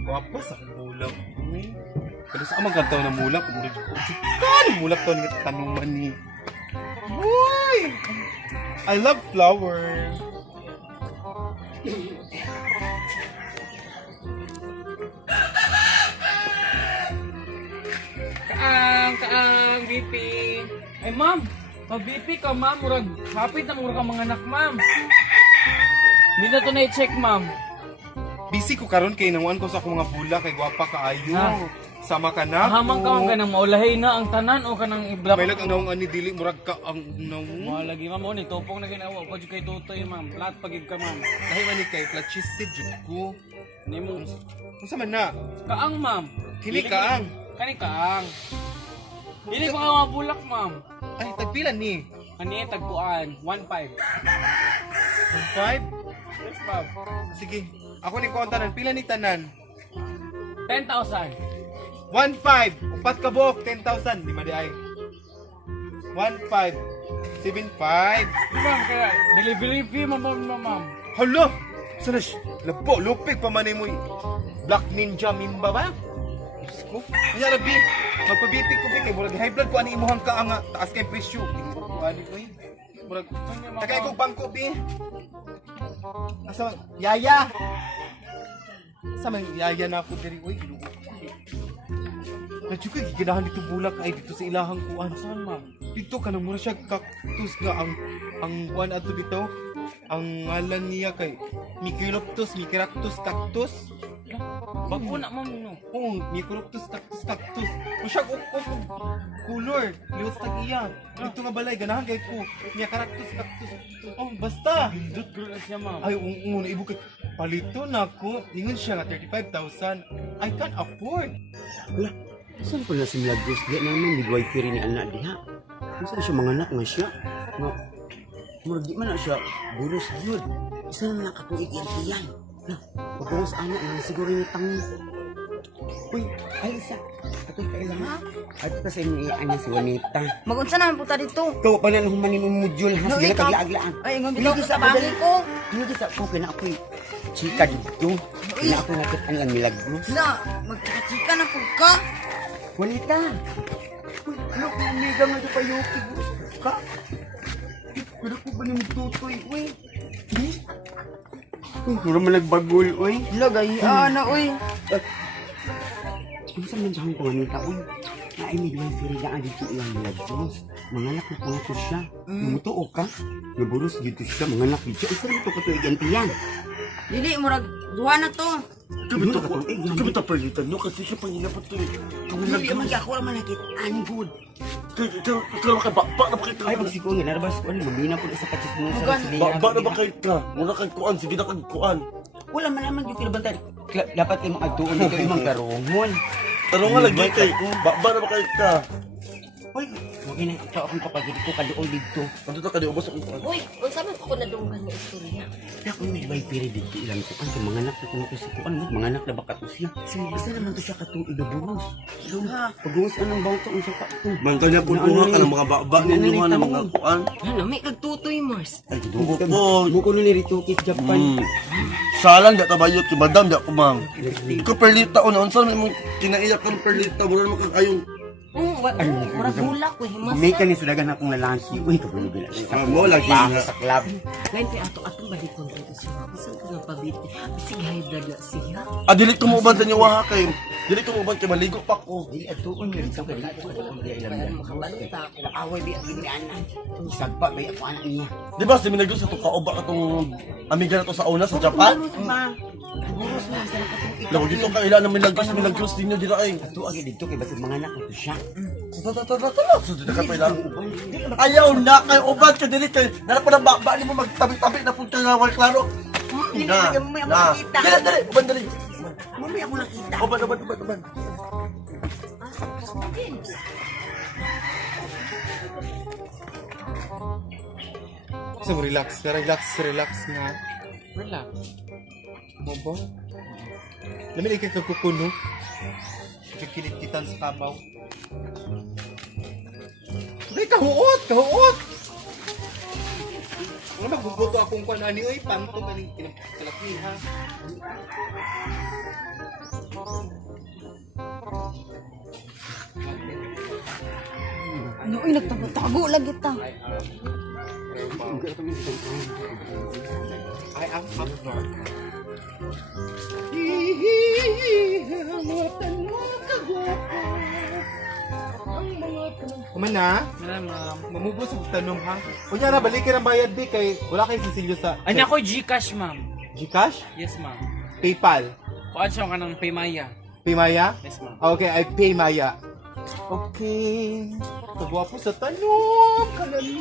Guwapa sa mulak ni. Pero sa amang kantaw na mulak, kan mulak to ni tanuman ni. Boy! I love flowers. Kaang, BP. Ay, ma'am. Mag-BP ka, ma'am. Murag, hapit na murag ka mga anak, ma'am. Hindi na to na-check, ma'am. Busy ko karon kay nawan ko sa akong mga bula kay guwapa kaayo. Ah. Sama ka na. Hamang ka, ma'am, ka nang maulahay na ang tanan o ka nang i-block. May lag ang nawang ani dili murag ka ang nawong. Malagi, ma'am. O, ni tupong na ginawa ko kay Tutoy, ma'am. Lahat pagig ka, ma'am. Dahil man ni kay flat-chisted jud ko. Ni mo. Unsa man na? Kaang, ma'am. Kini kaang. Kani kaang. Dili ko nga mga bulak, ma'am. Ay tagpila ni. Kani, tagpuan. 1.5. 5. Yes, ma'am. Sige. Ako ni kontanan pila ni tanan. 10,000. 1.5. Upat ka buok 10,000 di madi ay. 1.5. 7.5. Ma'am, kaya delivery fee, ma'am. Hala! Sana labo, lupig pa man mo. Black Ninja Mimba ba? Diyos ko. Kaya rabi, magpabitik ko kay murag high blood ko ani imuhang ka nga taas kay presyo. Hindi ko ani ko eh. Murag takay ko bangko bi. Asa yaya? Sa man yaya na ako diri oy. Na juga giginahan dito bulak ay dito sa ilahang kuan saan ma'am. Dito ka nang mura siya cactus nga ang kuan ato dito. Ang ngalan niya kay Microptus, cactus. Bago na, ma'am, no? Oo, Microptus, cactus. Masya ko color. Liwas tag iya. Dito nga balay, ganahan kay ko. Niya cactus. Oh, basta. Bindot ko na siya, ma'am. Ay, oo, naibo kay palito na ko. Ingon siya nga 35,000. I can't afford. Wala, saan pala si Milagros? Di naman midwife rin ni anak diha. Saan siya mga anak nga siya? No, murag di man na siya buros yun. Isa naman nakatuig yan tiyan. Na, pagkakos anak na siguro ni tango. Uy, ay isa. Ato ka ilang ha? Ato ka sa inyo iyan si Juanita. Magunsa naman puta dito. Ikaw pa na humanin yung module ha. Sige na kaglaaglaan. Ay, ngon bitaw ko sa bangin ko. Hindi sa ako, kina ako'y chika dito. Kina ako nakit ang Milagros. Na, magkakachika na po ka. Juanita! Uy, ano kung umiga nga sa payuki? Gusto ka? Pero ko ba naman tutoy, uy? Uy, puro man nagbagol, uy. Lagay, na, uy. Ano saan man siyang Juanita, uy? Ay, midwife rin na dito ilang Milagros. Manganak na po ito siya. Namutuo ka? Naburos dito siya, manganak dito siya. Isa rin ito katuigan tiyan. Dili, murag, duha na to. Kabita palitan nyo kasi siya pangilapot to eh. Hindi naman ako naman nakita. Ani good. Ikaw ka ba na ba kayo Ay, ka? pag siguro nga, narabas ko, mabina po isa kachis mo sa Hugan. silihan. Ba na ba kayo ka? Muna kay kuan, sige na kay kuan. Wala man naman yung kinabantay. Dapat kayo mga agtuon dito yung mga karungon. Taro nga lagi kay, ba na ba kayo ka? Uy, huwag na ikaw akong kapagod ko, kadoon dito. Ano to ka di ubos akong kuan? Uy, unsa man ko nadunggan nga istorya? Kaya kung may bay piri dito ilang ko, ang mga anak na kung ito si Kuan, mga anak na baka to siya. Isa naman to siya katong idabunos. Pag-uwas anong bang to, unsa ka to. Mangka niya pulpuha ka ng mga baba ninyo nga ng mga kuan. Ano, may kagtutoy, Mars. Ay, dugo po. Muko nun ni Ritokis Japan. Salang da tabayot ki madam da ko ma'am. Iko perlita on unsa man mo kinaiyak kan perlita mura mo kayong Murag bulak, uy. May ka ni sudagan akong lalaki. Uy, kabulog na. mo lagi Baka nga. sa club. Ngayon, kaya ato balikon dito siya. Bisan ka nga pabiti. Bisig high blood na siya. Ah, dili ko mo uban sa inyo waha kay. Dili ko mo uban kay maligo pa ko. Dili atuon yun sa dito ka kung di ilang yan. Makabalita ako. Away bi ang anak. Sagpa ba ako anak niya. Di ba si Minagos sa kauba katong amiga na to sa una sa Japan? Buros na sa katong Lawa dito ka ila ng Minagos dinyo dira ay. ito agi dito kay basig mga anak ko siya. Tata. So dito ka pa ila. Ayaw na kay uban ka dili kay nara pa na ba ni mo magtabi-tabi na punta nga wal klaro. Na. Dili, uban dali. Mamaya ako nakita. Uban. So relax na. Relax. Mo ba? Dami ikay kakukuno. Kikilit-kitan sa kabaw. Ay, kahuot! Ano magbubuto akong kuan ani oy panto kaning kinakalakihan. Ano, uy, nagtago lagi ta. I am Hafnar. Kuman na? Wala, ma'am. Mamubos ang tanong ha? Kunya na, balikin ang bayad di kay wala kay sisilyo sa Ay, ako Gcash, ma'am. Gcash? Yes, ma'am. PayPal? Kuan siya ka ng Paymaya. Paymaya? Yes, ma'am. Okay, I pay Maya. Okay. Kagwapo sa tanong. Kalami.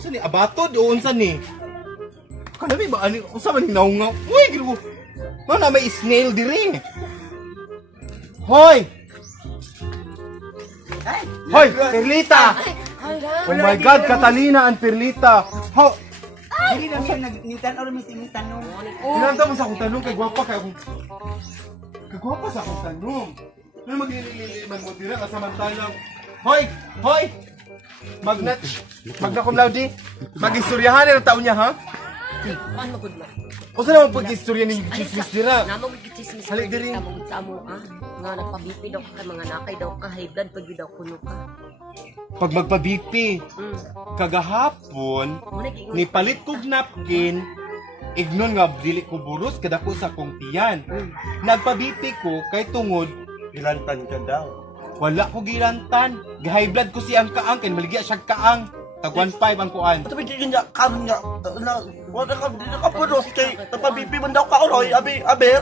Saan ni? Abato? Doon saan ni? Kalami ba? Ano? Kung saan man ni naungaw? Uy, gino. Mana may snail diri. Hoy! Hoy! Perlita! Oh my God, Catalina and Perlita! How? Dili na siya nagnintan or misimintan no. Inanta mo sa akong tanong, kay gwapa kay akong... Kay gwapa sa akong tanong. Ano maglililiman mo dira ka samantalang... Hoy! Hoy! Magna cum laude? Mag-istoryahan na taon niya, ha? Paano gud ma? O saan naman pag-istorya ni Chismis dira? Namo gichismis Halik diri. Tamo sa amo nga nagpabipi daw ka mga nakay daw ka high blood pag daw kuno ka. Pag magpa-BP, kagahapon, ni palit kog napkin, ignon nga dili ko buros kada ko sa kong tiyan. Nagpa-BP ko kay tungod Ilantan ka daw. wala ko gilantan. Gi-high blood ko siyang kaang kay maligya siya kaang. Tag 1.5 ang kuan. Ito may kikanya, karon nga, wala ka, di na ka punos kay, napabipi man daw ka, oroy, aber.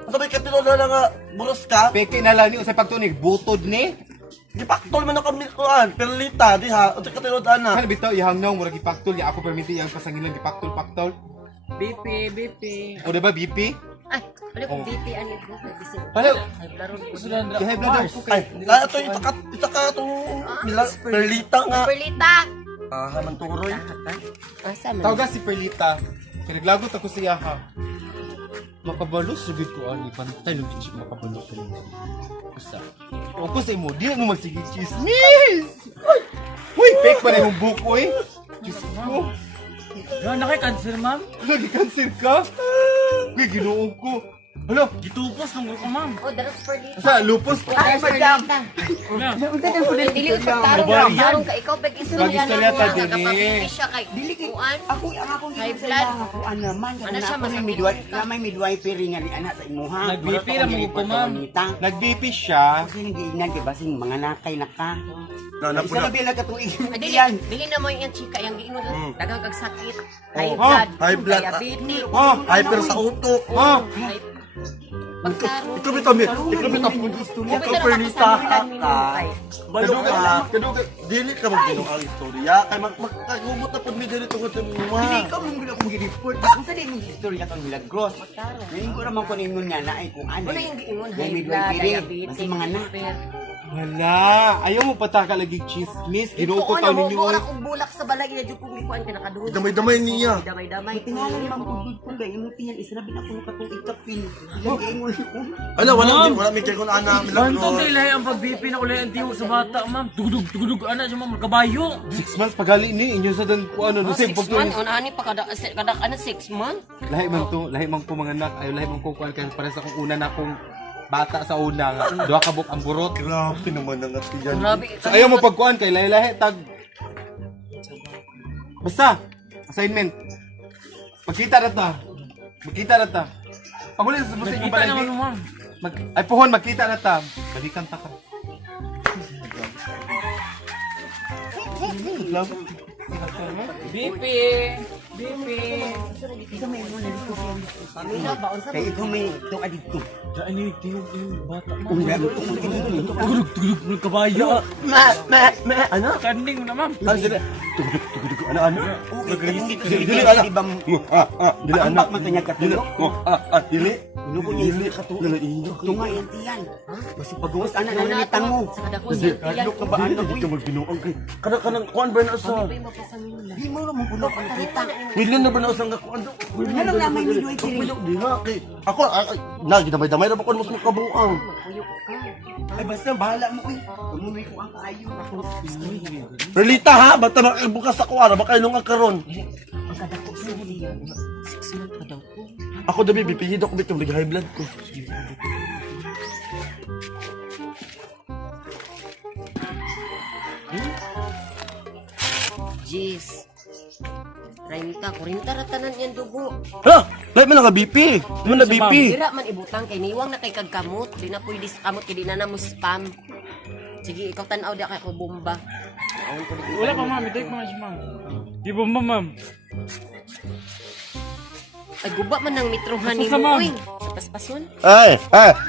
Ito may katino na nga, buros ka, Peke na lang ni usay pagtunig butod ni. ipaktol man ako milkuan, perlita, di ha, ito katino na. Kana bitaw ihang naw murag ipaktol ya ako permiti yang pasangilan ipaktol. BP, BP. O diba BP? Ay, wala kong BP ani ko sa bisig. Ano? High blood ron. Sudan Gi-high blood daw ko Ay, kay. ito, ito ka itong, perlita nga. Perlita. Haman turoy. Asa man? Tawagan si Perlita. Kaya naglagot ako siya ha. Makabalos sugid ko ani pantay lug siya makabalos ko. Usa. O ko sa imo, di mo magsige chismis. Uy, fake pa na yung buko eh. Diyos ko. Yan, nakay-cancel, ma'am. Nag-cancel ka? Uy, ginoo ko. Ano? Gitupos ng ko, ma'am. Oh, daras perlita. Sa lupos? Ay, madam. Wala. Dili ko pagtarong tarong ka ikaw bag istorya Pag-istorya ta, dili. Nakapabipi siya kay Dili kay kuan. ako ang akong High gibuhat blood. sa ako naman Ano kana siya, ako may masakit midwife ka? na may midwife nga ni anak sa imuha. Nag-BP na mo ko, ma'am. Nag-BP siya. Kasi nag-iingnan kay basing mga nakay na ka. Na, Isa na bila ka itong Dili, iyan. dili na mo yung chika yung giingon daghang kag sakit. High Oh, blood, high blood. diabetes. Oh, Hyper sa utok. oh. Pagtarong. Ikaw bitaw, ikaw bitaw, ikaw perlita ka. Balo ka. Kadugay. Dili ka magbino ang istorya. Kay magkagumot na po mi dili tungod sa Dili mga. ka mong gina kong gireport. Ako sa din mong istorya kang milagros. Ngayon ko naman kung ingon nga na ay kung ano. Wala yung giingon May high midwife blood, dili. diabetes. Basi mga na. Wala. Ayaw mo pataka lagi chismis. Ginoo ko Ito ka mo ninyo. wala kong bulak sa balay na jud kung likuan ka nakaduhod. Damay-damay niya. Damay-damay. Tingalan naman kung good po ba. Yung tiyan israbi na kung katong ikapin. Ilang ingon ko. Ala, wala mi kay kun ana Banto milagro. na ilahi ang pag-BP na ulay ang tiyo sa bata, ma'am. Tugudug, ana siya, ma'am. Kabayo. 6 months pagali ni inyo sa dan ko ano no 6 same months, unani pa kada ano 6 months? lahi man ko mga anak ay lahi man ko kuan kay para sa akong una na akong bata sa una nga duha ka buk ang burot. Grabe naman ang atiyan. Grabe. So ayaw mo pagkuan kay lahi tag basta assignment. Magkita na ta. Paguli sa musik mo Kita balay. naman, ma'am. Ay puhon magkita na ta. Balikan ta ka. BP. BP. Isa may ingon na dito siya. Pamilya ba unsa? Kaya ikaw may itong adito. Daan niyo yung bata, ma'am. Kung meron itong dito. Tugudug, ng kabayo. Ano? Kanding mo na, ma'am. Tugudug, ano? Dili ala. Di ba Dili ang ano? bak man kanya katulog? Dili. Inubo niya yung katulog. Tungay ang tiyan. Basi pagawas ana na nalitang mo. Sa kada ko siya. Kadlo ka ba ano? Hindi ka magbinuang kay. Kanang kuan ba na sa? Di mo naman bulok ang kita. William na ba na sa nga kuan? Ano lang naman midwife sila. Di na kay. Ako na damay-damay ra ba kun mas makabuang. Kuyok ka. Ay, basta, bahala mo, uy. Tumunoy ko ang kaayo. Relita ha, basta bukas ako ara, baka ilong karon. Ang kadako sa niya. 6 months pa daw po. Ako dabi bipihid ako bitong high blood ko. Jeez. 30, 40 ratanan yan dugo. Ha? Lahat man nga BP. Man na BP. Dira man ibutang kay niwang na kay kagkamot. Di na pwede sa kamot kay di na na mo spam. Sige, ikaw tanaw di kay ko bomba. Aon ko di. Wala pa ma'am, ito yung mga si ma'am. Di bomba ma'am. Ay guba man ng mitrohan ni Basta, mo. ma'am. Uy, sa paspason. Ay,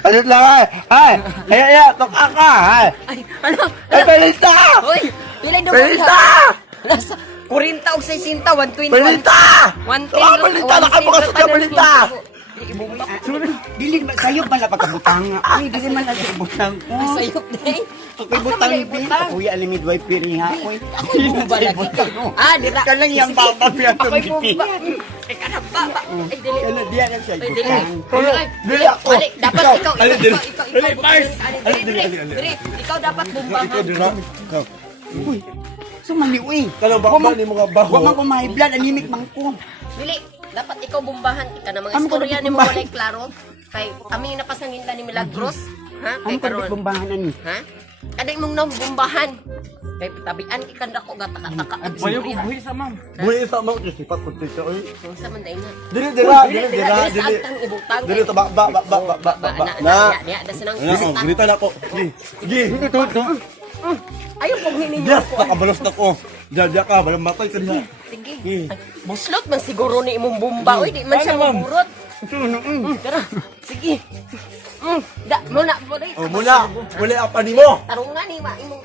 alit lang ay. Ay, tok ka. Ay, ano? Ay, Belita! Hoy, pilay dugo. Belita! Nasa 40 o 60, 120. Belita! 110. Ah, balita, nakabukas ka, balita! Dili ba, sayo pala pagkabutang nga. Uy, dili man lang sa butang ko. Ay, sayok din. Ako'y butang din. Ako'y alam midwife rin ha. Uy, Ako'y bumba lagi. Ah, dira. ka lang yung baba niya itong Ako'y gipi. bumba. Ay, kanang baba. Ay, dili. Kaya diya lang siya Ay, dili. butang. Ay, Dili ako. Balik, dapat ikaw. Ali, dili. Ali, Mars. Dili. Ikaw dapat bumbahan. Ikaw dira. Uy, sumali uy. Kalau ba ni mga baho. Huwag man ko mahiblan, animik man ko. Dili. Dapat ikaw bumbahan kita na mga Amo ko istorya dapat ni mo bumbahan. walay klaro. Kay kami napasangin la ni Milagros. Ha? Kay Ano ka dapat karon. bumbahanan ni? Ha? Kaday mong nang bumbahan. Kay tabian kikanda ko gata-taka. Bayo ko buhi sa ma'am. Buhi sa mo kasi sifat ko dito. Oy. Kung sa man na. Dili dira, dili dira, Sa dili. antang ibutang. Dili ta ba. Na. Da sanang. Na, grita na ko. Gi. Gi, ito. Ayaw pong hininyo Yes, ko. nakabalos na ko. Diyan ka, balang matay ka niya. Sige. Ay, buslot man siguro ni imong bumba. Uy, di man siya Ano, ma'am? maburot. Tara. Sige. Da, muna. Oh, mula. Wala apa ni mo. Tarungan ni ma imong